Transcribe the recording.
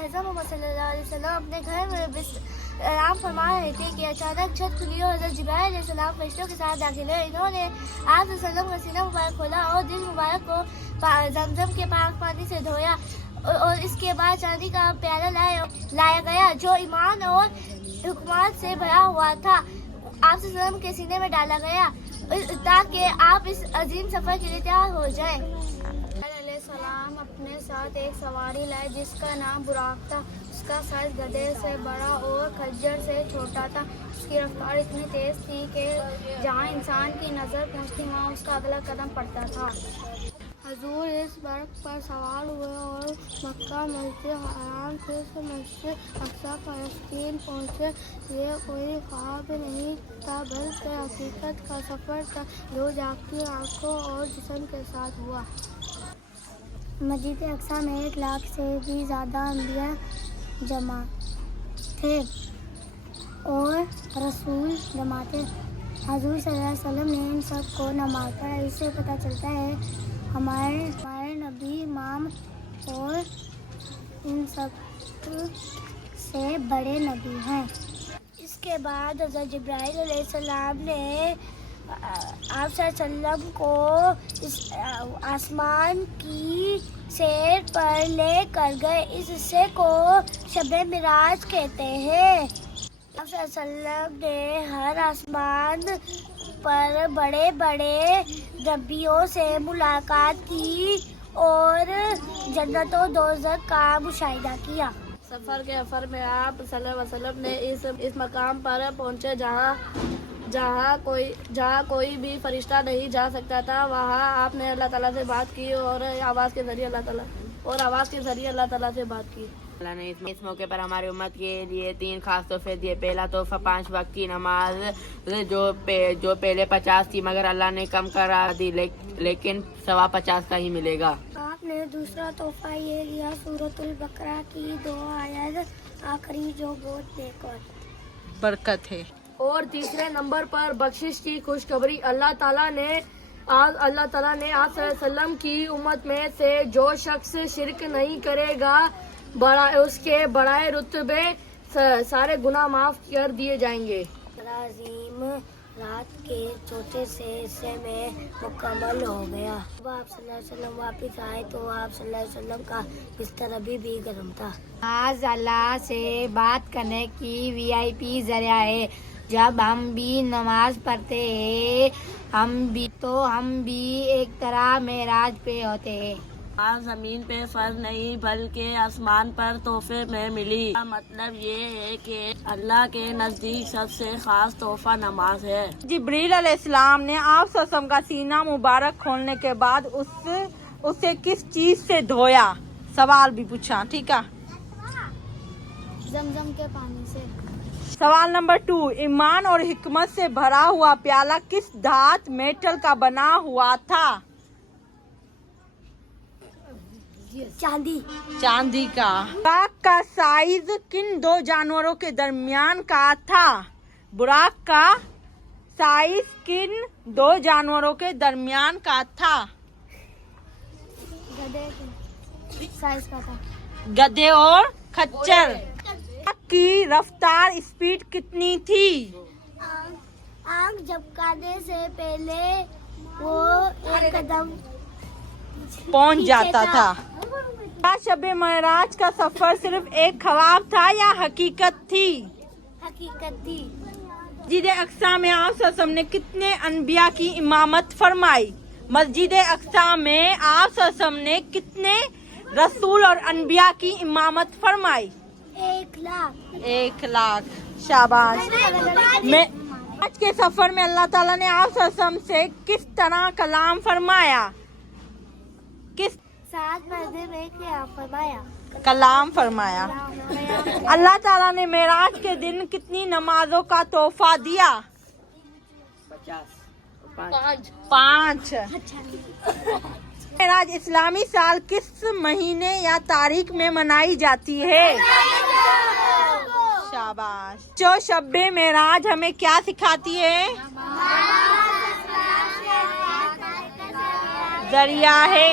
اعظم محمد صلی اللہ علیہ وسلم اپنے گھر میں آرام فرما رہے تھے کہ اچانک چھت کھلی اور حضرت جبرائیل علیہ السلام فرشتوں کے ساتھ داخل ہوئے. انہوں نے آپ صلی اللہ علیہ وسلم کا سینہ مبارک کھولا اور دل مبارک کو زمزم کے پاک پانی سے دھویا اور اس کے بعد چاندی کا پیالہ لایا گیا جو ایمان اور حکمات سے بھرا ہوا تھا. آپ صلی اللہ علیہ وسلم کے سینے میں ڈالا گیا تاکہ آپ اس عظیم سفر کے لیے تیار ہو جائیں. علیہ السلام اپنے ساتھ ایک سواری لائے جس کا نام براق تھا. اس کا سائز گدھے سے بڑا اور خنجر سے چھوٹا تھا. اس کی رفتار اتنی تیز تھی کہ جہاں انسان کی نظر پہنچتی وہاں اس کا اگلا قدم پڑتا تھا. حضور اس برق پر سوار ہوئے اور مکہ مسجد حرام سے مسجد اقصی فلسطین پہنچے. یہ کوئی خواب نہیں تھا بلکہ حقیقت کا سفر تھا جو جاگتی آنکھوں اور جسم کے ساتھ ہوا. مسجد اقصی میں 1 لاکھ سے بھی زیادہ انبیاء جمع تھے اور رسول جمع تھے. حضور صلی اللہ علیہ وسلم نے ان سب کو نماز پڑھائی. اس سے پتہ چلتا ہے ہمارے نبی امام اور ان سب سے بڑے نبی ہیں. اس کے بعد حضرت جبرائیل علیہ السلام نے آپ صلی اللہ علیہ وسلم کو اس آسمان کی سیر پر لے کر گئے. اس حصے کو شب معراج کہتے ہیں. آپ صلی اللہ علیہ وسلم نے ہر آسمان پر بڑے بڑے نبیوں سے ملاقات کی اور جنت و دوزخ کا مشاہدہ کیا. سفر کے سفر میں آپ صلی اللہ علیہ وسلم نے اس مقام پر پہنچے جہاں کوئی بھی فرشتہ نہیں جا سکتا تھا. وہاں آپ نے اللہ تعالیٰ سے بات کی اور آواز کے ذریعے اللہ تعالیٰ سے بات کی. اللہ نے اس موقع پر ہماری امت کے لیے 3 خاص تحفے دیے. پہلا تحفہ 5 وقت کی نماز جو پہلے 50 تھی مگر اللہ نے کم کرا دی لیکن ثواب 50 کا ہی ملے گا. آپ نے دوسرا تحفہ یہ لیا سورۃ البقرہ کی 2 آیت آخری جو بہت نیک اور برکت ہے. اور تیسرے نمبر پر بخشش کی خوشخبری. اللہ تعالیٰ نے آپ صلی اللہ علیہ وسلم کی امت میں سے جو شخص شرک نہیں کرے گا اس کے بڑے رتبے سارے گناہ معاف کر دیے جائیں گے. عظیم رات کے چوتھے سے حصے میں مکمل ہو گیا. جب آپ صلی اللہ علیہ وسلم واپس آئے تو آپ صلی اللہ علیہ وسلم کا بستر ابھی بھی گرم تھا. آج اللہ سے بات کرنے کی VIP ذریعہ ہے. جب ہم بھی نماز پڑھتے ہیں ہم بھی ایک طرح معراج پہ ہوتے ہیں. آج زمین پہ فرض نہیں بلکہ آسمان پر تحفے میں ملی. مطلب یہ ہے کہ اللہ کے نزدیک سب سے خاص تحفہ نماز ہے. جبریل علیہ السلام نے آپ صلی اللہ علیہ وسلم کا سینہ مبارک کھولنے کے بعد اسے کس چیز سے دھویا؟ سوال بھی پوچھا. ٹھیک ہے. زمزم کے پانی سے. سوال نمبر 2 ایمان اور حکمت سے بھرا ہوا پیالہ کس دھات میٹل کا بنا ہوا تھا؟ چاندی کا. براق کا سائز کن 2 جانوروں کے درمیان کا تھا؟ براق کا سائز کن 2 جانوروں کے درمیان کا تھا؟ گدھے اور خچر. کی رفتار اسپیڈ کتنی تھی؟ آنکھ جھپکانے سے پہلے وہ 1 قدم پہنچ جاتا تھا. کیا شب معراج کا سفر صرف ایک خواب تھا یا حقیقت تھی؟ حقیقت تھی. مسجد اقصی میں آپ صلی اللہ علیہ وسلم نے کتنے انبیاء کی امامت فرمائی؟ مسجد اقصی میں آپ صلی اللہ علیہ وسلم نے کتنے رسول اور انبیاء کی امامت فرمائی؟ 1 لاکھ. 1 لاکھ. شاباش. آج کے سفر میں اللہ تعالیٰ نے آپ صلی اللہ علیہ وسلم سے کس طرح کلام فرمایا؟ کس 7 مردے میں کیا فرمایا؟ کلام فرمایا. اللہ تعالیٰ نے معراج کے دن کتنی نمازوں کا تحفہ دیا؟ 5. معراج اسلامی سال کس مہینے یا تاریخ میں منائی جاتی ہے؟ شاباش. جو شب معراج ہمیں کیا سکھاتی ہے؟ ذریعہ ہے.